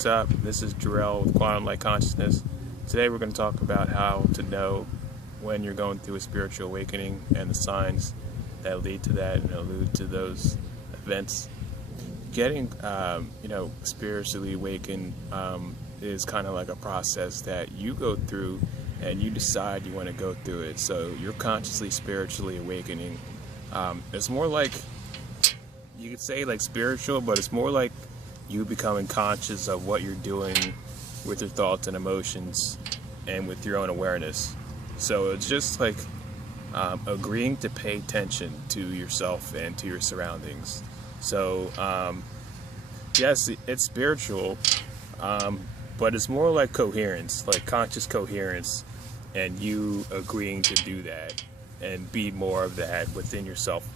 what's up? This is Jarrell with Quantum Light Consciousness. Today we're going to talk about how to know when you're going through a spiritual awakening and the signs that lead to that and allude to those events. Getting, spiritually awakened is kind of like a process that you go through and you decide you want to go through it. So you're consciously spiritually awakening. It's more like, you could say like spiritual, but it's more like you becoming conscious of what you're doing with your thoughts and emotions and with your own awareness. So it's just like agreeing to pay attention to yourself and to your surroundings. So yes, it's spiritual, but it's more like coherence, like conscious coherence, and you agreeing to do that and be more of that within yourself.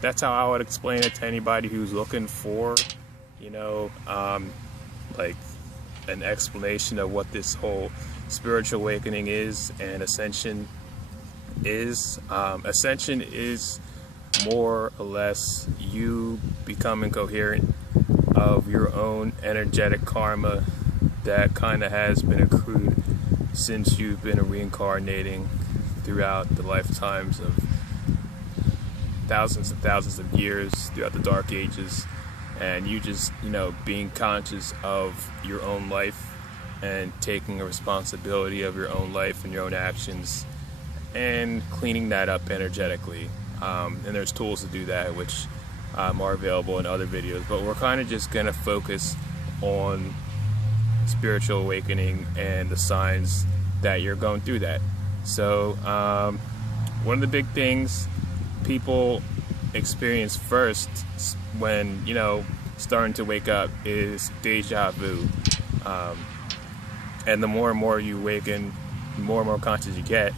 That's how I would explain it to anybody who's looking for like an explanation of what this whole spiritual awakening is and ascension is. Ascension is more or less you becoming coherent of your own energetic karma that kind of has been accrued since you've been reincarnating throughout the lifetimes of thousands and thousands of years throughout the dark ages. And you just, being conscious of your own life and taking a responsibility of your own life and your own actions and cleaning that up energetically. And there's tools to do that, which are available in other videos. But we're kind of just going to focus on spiritual awakening and the signs that you're going through that. So one of the big things people experience first when starting to wake up is deja vu, and the more and more you awaken, the more and more conscious you get,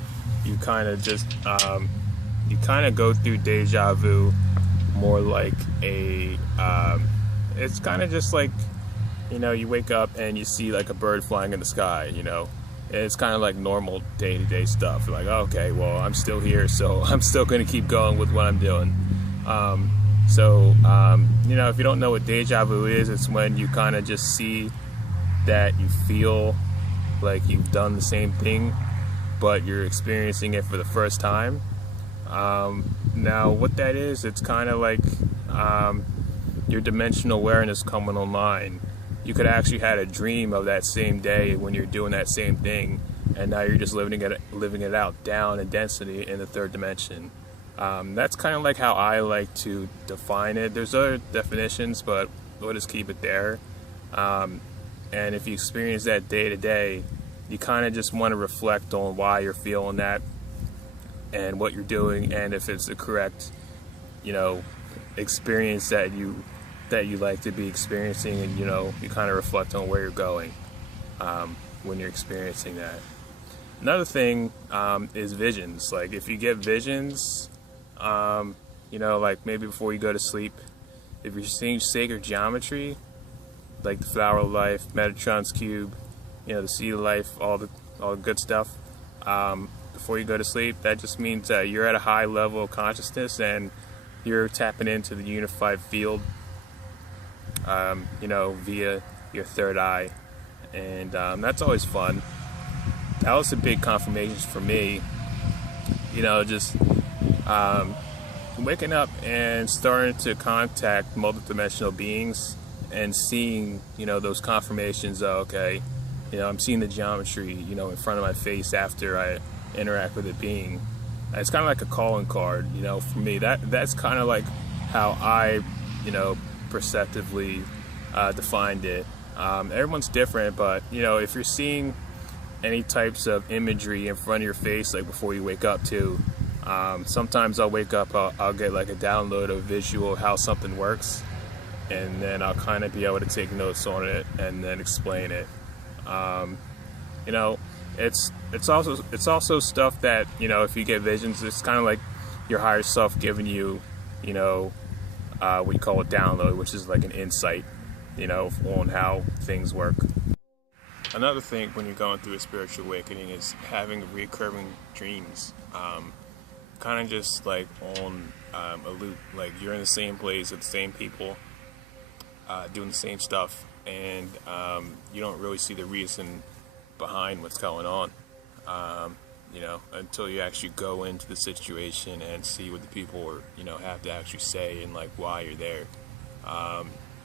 you kind of just go through deja vu more like a it's kind of just like you wake up and you see like a bird flying in the sky. It's kind of like normal day-to-day stuff. You're like, okay, well, I'm still here, so I'm still going to keep going with what I'm doing. If you don't know what deja vu is, it's when you kind of just see that you feel like you've done the same thing, but you're experiencing it for the first time. Now, what that is, it's kind of like your dimensional awareness coming online. You could actually had a dream of that same day when you're doing that same thing, and now you're just living it out down in density in the third dimension. That's kind of like how I like to define it. There's other definitions, but we'll just keep it there. And if you experience that day to day, you kind of just want to reflect on why you're feeling that and what you're doing, and if it's the correct, experience that you like to be experiencing, and you kind of reflect on where you're going when you're experiencing that. Another thing is visions. Like if you get visions, like maybe before you go to sleep, if you're seeing sacred geometry, like the flower of life, Metatron's cube, the seed of life, all the good stuff, before you go to sleep, that just means that you're at a high level of consciousness and you're tapping into the unified field, via your third eye, and that's always fun. That was a big confirmation for me, just waking up and starting to contact multidimensional beings and seeing, those confirmations of, okay, I'm seeing the geometry, in front of my face after I interact with a being. It's kind of like a calling card, for me. That's kind of like how I, perceptively defined it. Everyone's different, but if you're seeing any types of imagery in front of your face, like before you wake up too, sometimes I'll wake up, I'll get like a download of visual of how something works, and then I'll kind of be able to take notes on it and then explain it. It's also stuff that, if you get visions, it's kind of like your higher self giving you, what you call a download, which is like an insight, on how things work. Another thing when you're going through a spiritual awakening is having reoccurring dreams. Kind of just like on a loop, like you're in the same place with the same people, doing the same stuff, and you don't really see the reason behind what's going on, until you actually go into the situation and see what the people are, have to actually say and like why you're there.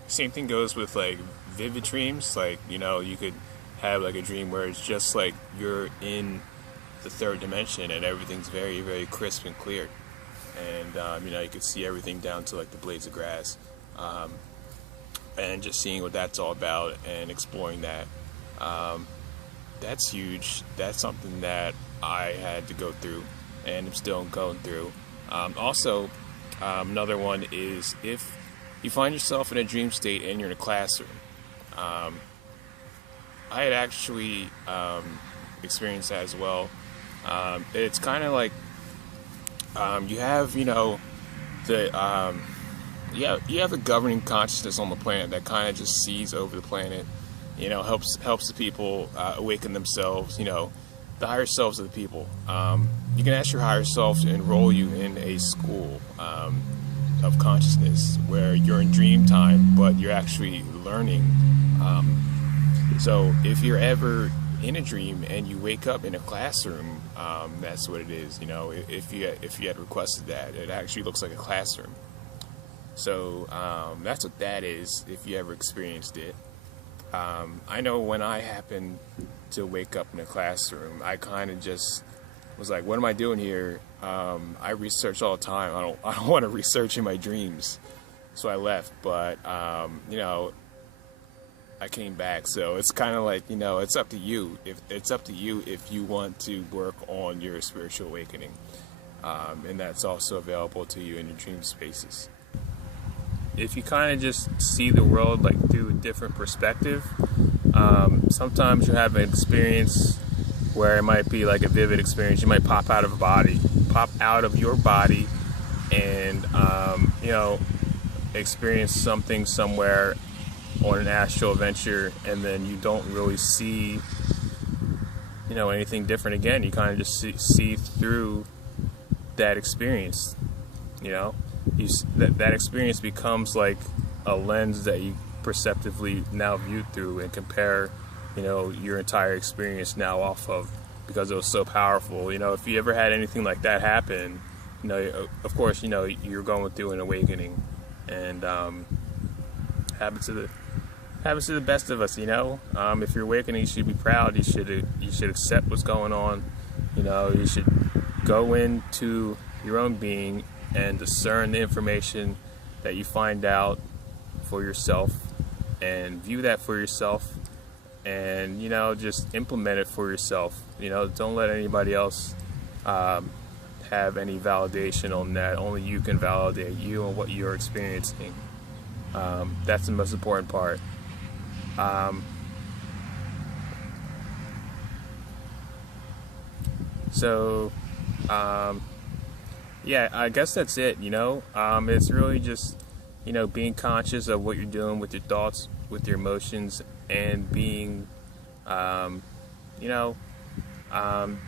Same thing goes with like vivid dreams. Like, you could have like a dream where it's just like you're in the third dimension and everything's very, very crisp and clear. And, you could see everything down to like the blades of grass. And just seeing what that's all about and exploring that. That's huge. That's something that I had to go through and I'm still going through. Also, another one is if you find yourself in a dream state and you're in a classroom. I had actually experienced that as well. It's kind of like you have, you have a governing consciousness on the planet that kind of just sees over the planet, helps the people awaken themselves, the higher selves of the people. You can ask your higher self to enroll you in a school of consciousness where you're in dream time, but you're actually learning. So if you're ever in a dream and you wake up in a classroom, that's what it is. If you had requested that, it actually looks like a classroom. So that's what that is, if you ever experienced it. I know when I happened to wake up in a classroom, I kind of just was like, what am I doing here? I research all the time. I don't want to research in my dreams. So I left, but I came back. So it's kind of like, it's up to you. It's up to you if you want to work on your spiritual awakening. And that's also available to you in your dream spaces. If you kind of just see the world like through a different perspective, sometimes you have an experience where it might be like a vivid experience. You might pop out of your body and experience something somewhere on an astral adventure, and then you don't really see anything different again. You kind of just see through that experience. That experience becomes like a lens that you perceptively now view through and compare your entire experience now off of, because it was so powerful. If you ever had anything like that happen, of course you're going through an awakening, and happens to the best of us. If you're awakening, you should be proud. You should accept what's going on. You should go into your own being and discern the information that you find out for yourself, and view that for yourself, and just implement it for yourself. Don't let anybody else have any validation on that. Only you can validate you and what you're experiencing. That's the most important part. Yeah, I guess that's it. It's really just being conscious of what you're doing with your thoughts, with your emotions, and being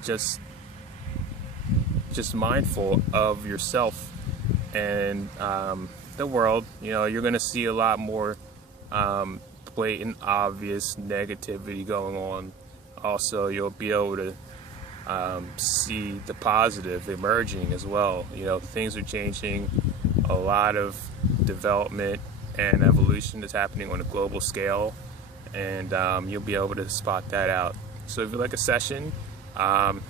just mindful of yourself and the world. You're going to see a lot more blatant, obvious negativity going on. Also, you'll be able to see the positive emerging as well. Things are changing. A lot of development and evolution is happening on a global scale, and you'll be able to spot that out. So if you like a session, I'm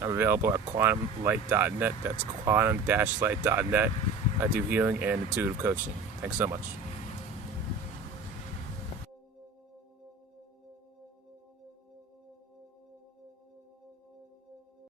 available at quantumlight.net. That's quantum-light.net. I do healing and intuitive coaching. Thanks so much.